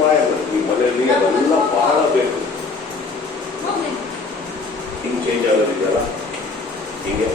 requirement ಈ ಮನೆಯಲ್ಲಿ ಅದೆಲ್ಲ ಬಹಳ ಬೇಕು ಹಿಂಗೆ ಚೇಂಜ್ ಆಗೋದಿದೆಯಲ್ಲ ಹಿಂಗೆ